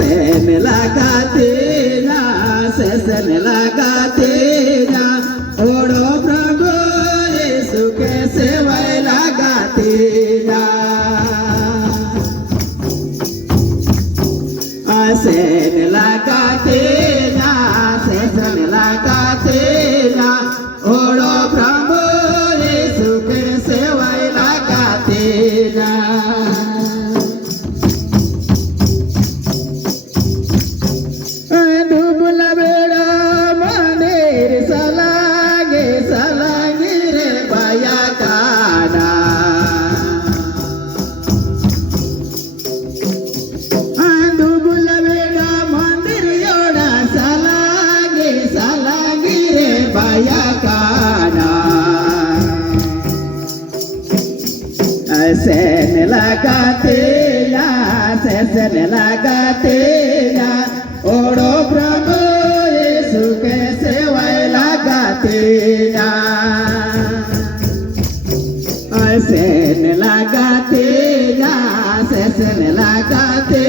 सेन लगाते जा, सेसन लगाते जा, ओढ़ो प्रभु यीशु के सेवाएं लगाते जा। सेन लगाते जा, सेसन लगाते जा, ओढ़ो प्रभु यीशु के सेवाएं लगाते जा। डूबला बेड़ा मंदिर सलागे सलागे रे बाया काना। डूबला बेड़ा मंदिर योड़ा सलागे सलागे रे बाया काना। सेन लगाते जा, सेसन लगाते जा, ओढ़ो प्रभु यीशु के सेवाएं लगाते जा। सेन लगाते जा, सेसन लगाते